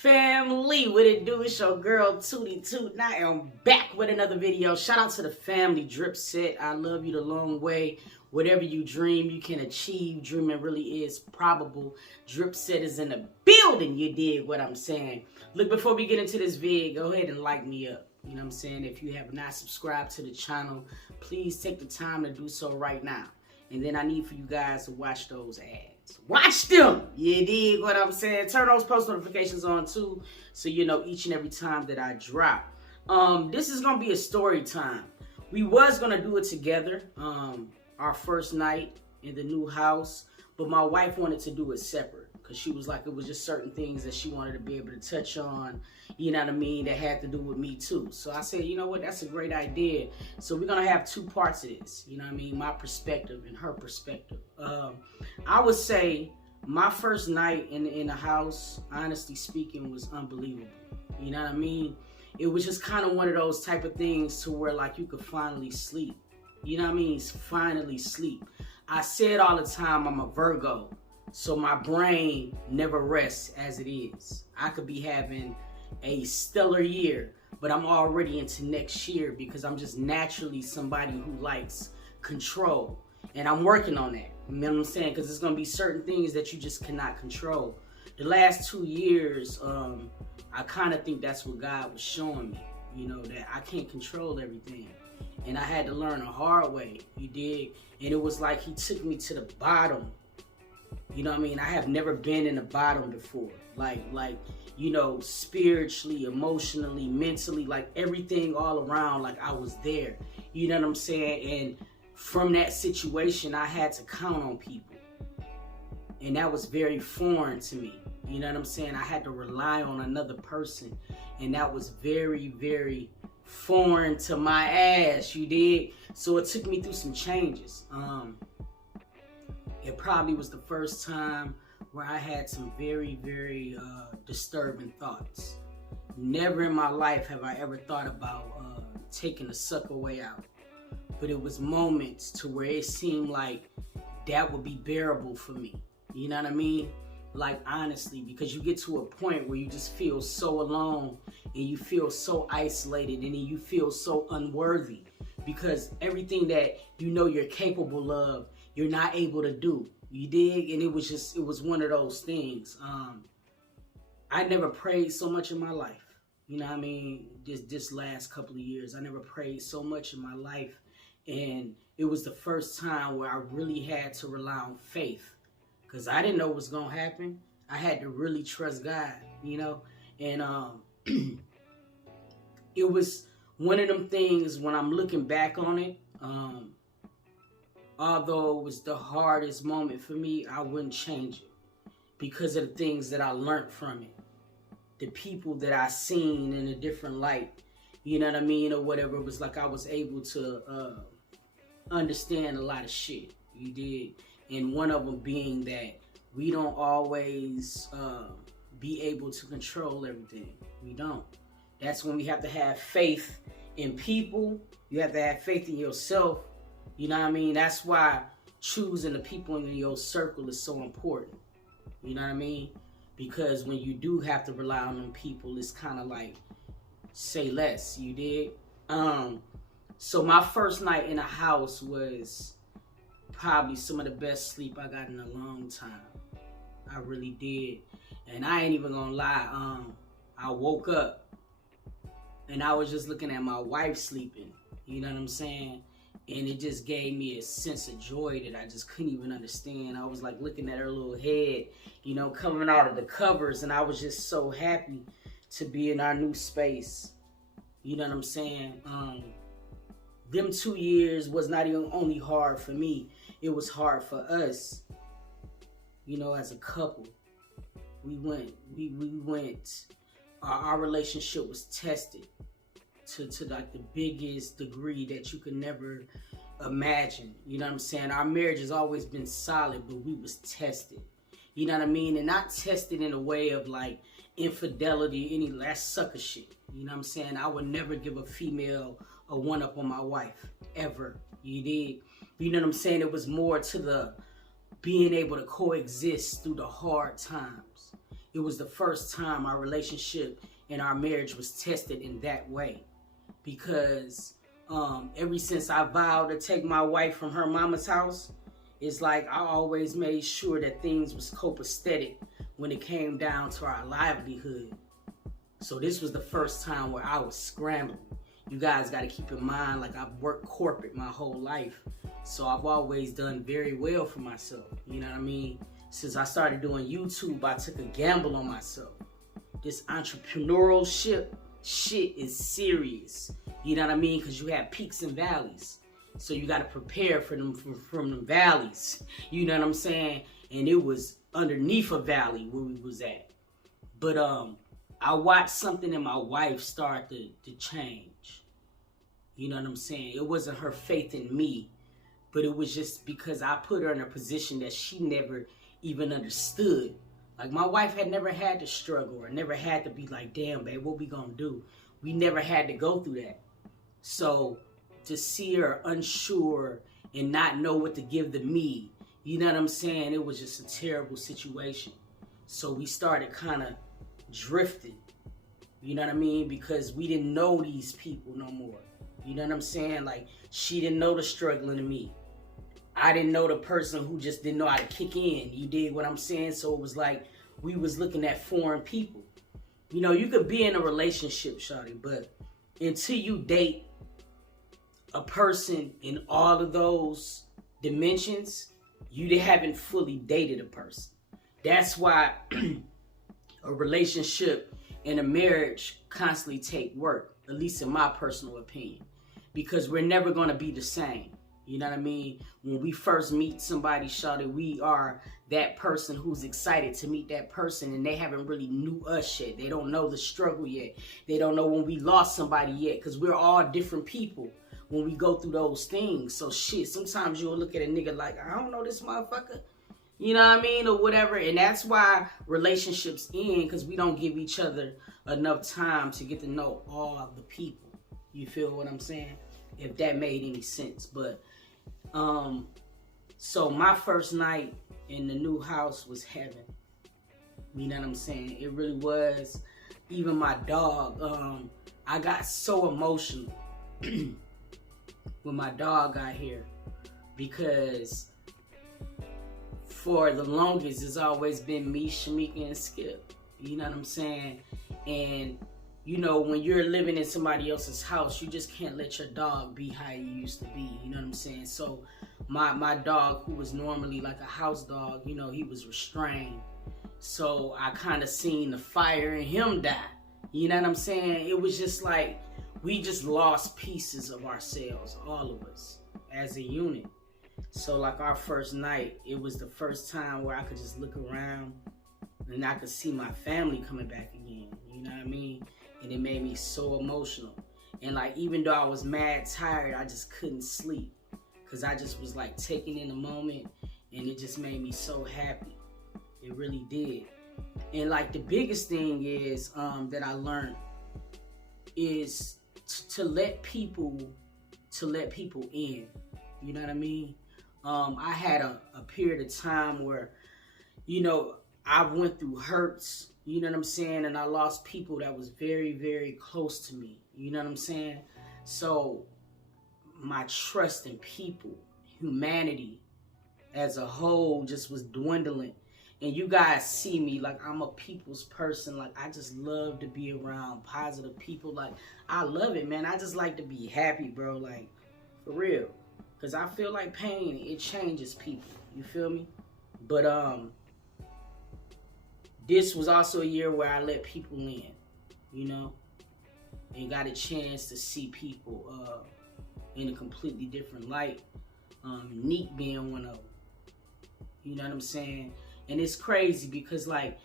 Family, what it do? It's your girl Tootie Toot, and I am back with another video. Shout out to the family, Drip Set. I love you the long way. Whatever you dream, you can achieve. Dreaming really is probable. Drip Set is in the building. You dig what I'm saying? Look, before we get into this vid, go ahead and like me up. You know what I'm saying? If you have not subscribed to the channel, please take the time to do so right now. And then I need for you guys to watch those ads. Watch them! You dig what I'm saying? Turn those post notifications on too, so you know each and every time that I drop. This is gonna be a story time. We was gonna do it together, our first night in the new house, but my wife wanted to do it separate because she was like, it was just certain things that she wanted to be able to touch on, you know what I mean, that had to do with me too. So I said, you know what, that's a great idea. So we're gonna have two parts of this, you know what I mean, my perspective and her perspective. I would say my first night in the house, honestly speaking, was unbelievable. You know what I mean? It was just kind of one of those type of things to where like you could finally sleep. You know what I mean? Finally sleep. I say it all the time, I'm a Virgo. So my brain never rests as it is. I could be having a stellar year, but I'm already into next year because I'm just naturally somebody who likes control. And I'm working on that. You know what I'm saying? Because there's going to be certain things that you just cannot control. The last 2 years, I kind of think that's what God was showing me. You know, that I can't control everything. And I had to learn a hard way. You dig? And it was like he took me to the bottom. You know what I mean? I have never been in the bottom before. Like, you know, spiritually, emotionally, mentally, like everything all around, like I was there. You know what I'm saying? And from that situation, I had to count on people. And that was very foreign to me. You know what I'm saying? I had to rely on another person. And that was very, very foreign to my ass, you dig? So it took me through some changes. It probably was the first time where I had some very, very disturbing thoughts. Never in my life have I ever thought about taking the sucker way out. But it was moments to where it seemed like that would be bearable for me. You know what I mean? Like, honestly, because you get to a point where you just feel so alone and you feel so isolated and you feel so unworthy because everything that you know you're capable of, you're not able to do. You dig? And it was one of those things. I never prayed so much in my life. You know what I mean? This last couple of years, I never prayed so much in my life. And it was the first time where I really had to rely on faith. Because I didn't know what was going to happen. I had to really trust God, you know? And it was one of them things when I'm looking back on it, although it was the hardest moment for me, I wouldn't change it because of the things that I learned from it. The people that I seen in a different light, you know what I mean, or whatever. It was like I was able to understand a lot of shit, you did. And one of them being that we don't always be able to control everything. We don't. That's when we have to have faith in people. You have to have faith in yourself. You know what I mean? That's why choosing the people in your circle is so important. You know what I mean? Because when you do have to rely on them people, it's kind of like, say less, you dig? So my first night in a house was probably some of the best sleep I got in a long time. I really did. And I ain't even gonna lie, I woke up and I was just looking at my wife sleeping. You know what I'm saying? And it just gave me a sense of joy that I just couldn't even understand. I was like looking at her little head, you know, coming out of the covers, and I was just so happy to be in our new space. You know what I'm saying? Them 2 years was not even only hard for me, it was hard for us, you know, as a couple. We went, our relationship was tested to like the biggest degree that you could never imagine. You know what I'm saying? Our marriage has always been solid, but we was tested. You know what I mean? And not tested in a way of like infidelity, any last sucker shit. You know what I'm saying? I would never give a female a one-up on my wife, ever. You did. You know what I'm saying? It was more to the being able to coexist through the hard times. it was the first time our relationship and our marriage was tested in that way. Because ever since I vowed to take my wife from her mama's house, it's like I always made sure that things was copacetic when it came down to our livelihood. So this was the first time where I was scrambling. You guys got to keep in mind, like, I've worked corporate my whole life. So I've always done very well for myself. You know what I mean? Since I started doing YouTube, I took a gamble on myself. This entrepreneurial shit is serious. You know what I mean? Because you have peaks and valleys. So you got to prepare for them from the valleys. You know what I'm saying? And it was underneath a valley where we was at. But I watched something in my wife start to change. You know what I'm saying? It wasn't her faith in me, but it was just because I put her in a position that she never even understood. Like, my wife had never had to struggle or never had to be like, damn, babe, what we gonna do? We never had to go through that. So to see her unsure and not know what to give to me, you know what I'm saying? It was just a terrible situation. So we started kind of drifting, you know what I mean? Because we didn't know these people no more. You know what I'm saying? Like, she didn't know the struggling of me. I didn't know the person who just didn't know how to kick in. You dig what I'm saying? So it was like we was looking at foreign people. You know, you could be in a relationship, shawty, but until you date a person in all of those dimensions, you haven't fully dated a person. That's why a relationship and a marriage constantly take work, at least in my personal opinion, because we're never going to be the same. You know what I mean? When we first meet somebody, shawty, we are that person who's excited to meet that person, and they haven't really knew us yet. They don't know the struggle yet. They don't know when we lost somebody yet, because we're all different people when we go through those things. So shit, sometimes you'll look at a nigga like, I don't know this motherfucker. You know what I mean? Or whatever. And that's why relationships end, because we don't give each other enough time to get to know all of the people. You feel what I'm saying? If that made any sense. But so my first night in the new house was heaven. You know what I'm saying? It really was. Even my dog, I got so emotional when my dog got here, because for the longest it's always been me, Shamika, and Skip. You know what I'm saying? And you know, when you're living in somebody else's house, you just can't let your dog be how he used to be. You know what I'm saying? So my dog, who was normally like a house dog, you know, he was restrained. So I kind of seen the fire in him die. You know what I'm saying? It was just like we just lost pieces of ourselves, all of us, as a unit. So like our first night, it was the first time where I could just look around and I could see my family coming back again. You know what I mean? And it made me so emotional. And like, even though I was mad tired, I just couldn't sleep, because I just was like taking in the moment, and it just made me so happy. It really did. And like, the biggest thing is that I learned is to let people in. You know what I mean? I had a period of time where, you know, I went through hurts, you know what I'm saying? And I lost people that was very, very close to me. You know what I'm saying? So my trust in people, humanity as a whole, just was dwindling. And you guys see me, like, I'm a people's person. Like, I just love to be around positive people. Like, I love it, man. I just like to be happy, bro. Like, for real. Because I feel like pain, it changes people. You feel me? But this was also a year where I let people in, you know, and got a chance to see people in a completely different light. Neek being one of them. You know what I'm saying? And it's crazy because, like,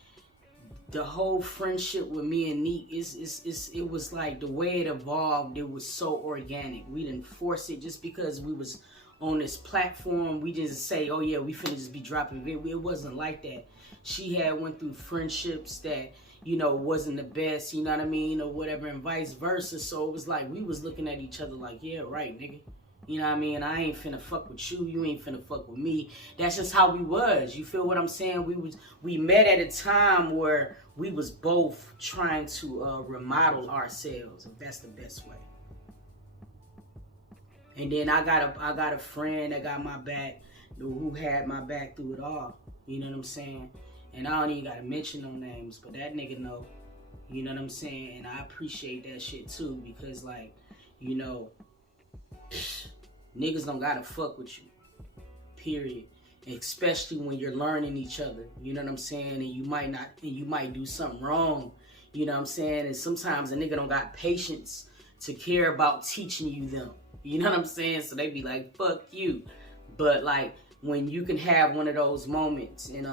the whole friendship with me and Neek, it was like the way it evolved, it was so organic. We didn't force it just because we was on this platform. We didn't say, oh yeah, we finna just be dropping video. It wasn't like that. She had went through friendships that, you know, wasn't the best, you know what I mean, or whatever, and vice versa. So it was like we was looking at each other like, yeah, right, nigga. You know what I mean? I ain't finna fuck with you. You ain't finna fuck with me. That's just how we was. You feel what I'm saying? We met at a time where we was both trying to remodel ourselves, if that's the best way. And then I got a friend that got my back, who had my back through it all. You know what I'm saying? And I don't even gotta mention no names, but that nigga know. You know what I'm saying? And I appreciate that shit too, because like, you know, niggas don't gotta fuck with you. Period. Especially when you're learning each other. You know what I'm saying? And you might do something wrong. You know what I'm saying? And sometimes a nigga don't got patience to care about teaching you them. You know what I'm saying? So they be like, fuck you. But like, when you can have one of those moments and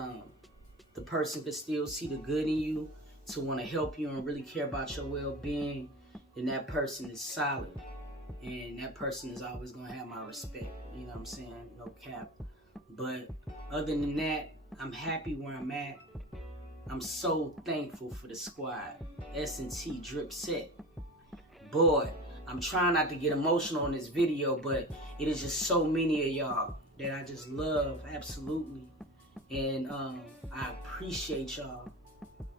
the person could still see the good in you, to want to help you and really care about your well-being, then that person is solid. And that person is always going to have my respect. You know what I'm saying? No cap. But other than that, I'm happy where I'm at. I'm so thankful for the squad. S&T Drip Set. Boy, I'm trying not to get emotional in this video, but it is just so many of y'all that I just love, absolutely. And I appreciate y'all.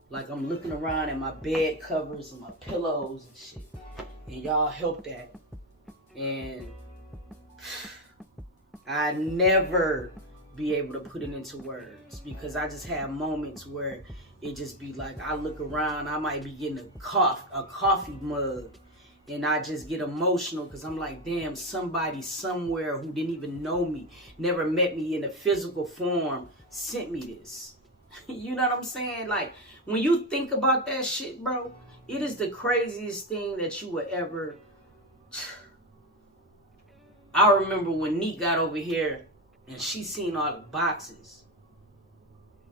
Like, I'm looking around at my bed covers and my pillows and shit. And y'all help that. And I never be able to put it into words, because I just have moments where it just be like, I look around, I might be getting a coffee mug, and I just get emotional because I'm like, damn, somebody somewhere who didn't even know me, never met me in a physical form, sent me this. You know what I'm saying? Like, when you think about that shit, bro, it is the craziest thing that you would ever... I remember when Neat got over here and she seen all the boxes.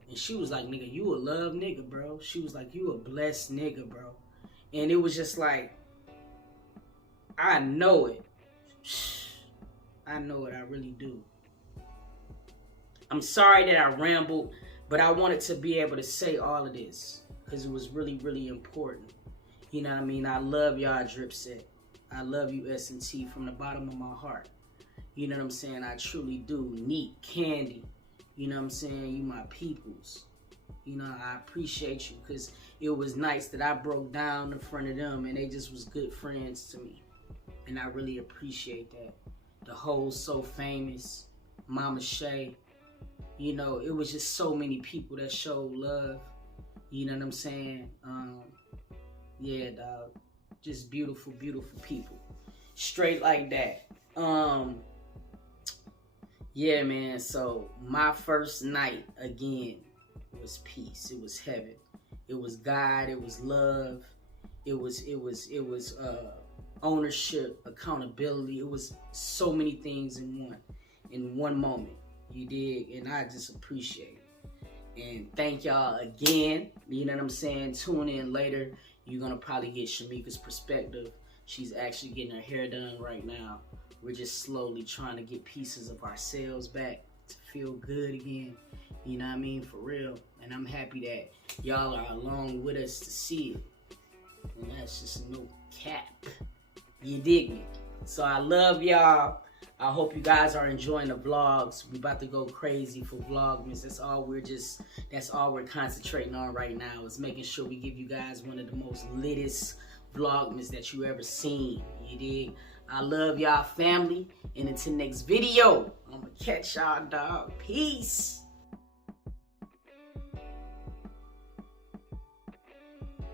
And she was like, nigga, you a love nigga, bro. She was like, you a blessed nigga, bro. And it was just like, I know it. I know it, I really do. I'm sorry that I rambled, but I wanted to be able to say all of this because it was really, really important. You know what I mean? I love y'all, Drip Set. I love you, S&T, from the bottom of my heart. You know what I'm saying? I truly do. Neat, Candy. You know what I'm saying? You my peoples. You know, I appreciate you because it was nice that I broke down in front of them and they just was good friends to me. And I really appreciate that. The whole So Famous, Mama Shay. You know, it was just so many people that showed love. You know what I'm saying? Yeah, dog. Just beautiful, beautiful people. Straight like that. Yeah, man. So my first night again was peace. It was heaven. It was God. It was love. It was ownership, accountability. It was so many things in one moment. You dig? And I just appreciate it. And thank y'all again. You know what I'm saying? Tune in later. You're going to probably get Shamika's perspective. She's actually getting her hair done right now. We're just slowly trying to get pieces of ourselves back to feel good again. You know what I mean? For real. And I'm happy that y'all are along with us to see it. And that's just no cap. You dig me? So I love y'all. I hope you guys are enjoying the vlogs. We're about to go crazy for vlogmas. That's all we're concentrating on right now, is making sure we give you guys one of the most littest vlogmas that you ever seen. You dig? I love y'all, family. And until next video, I'm gonna catch y'all, dog. Peace.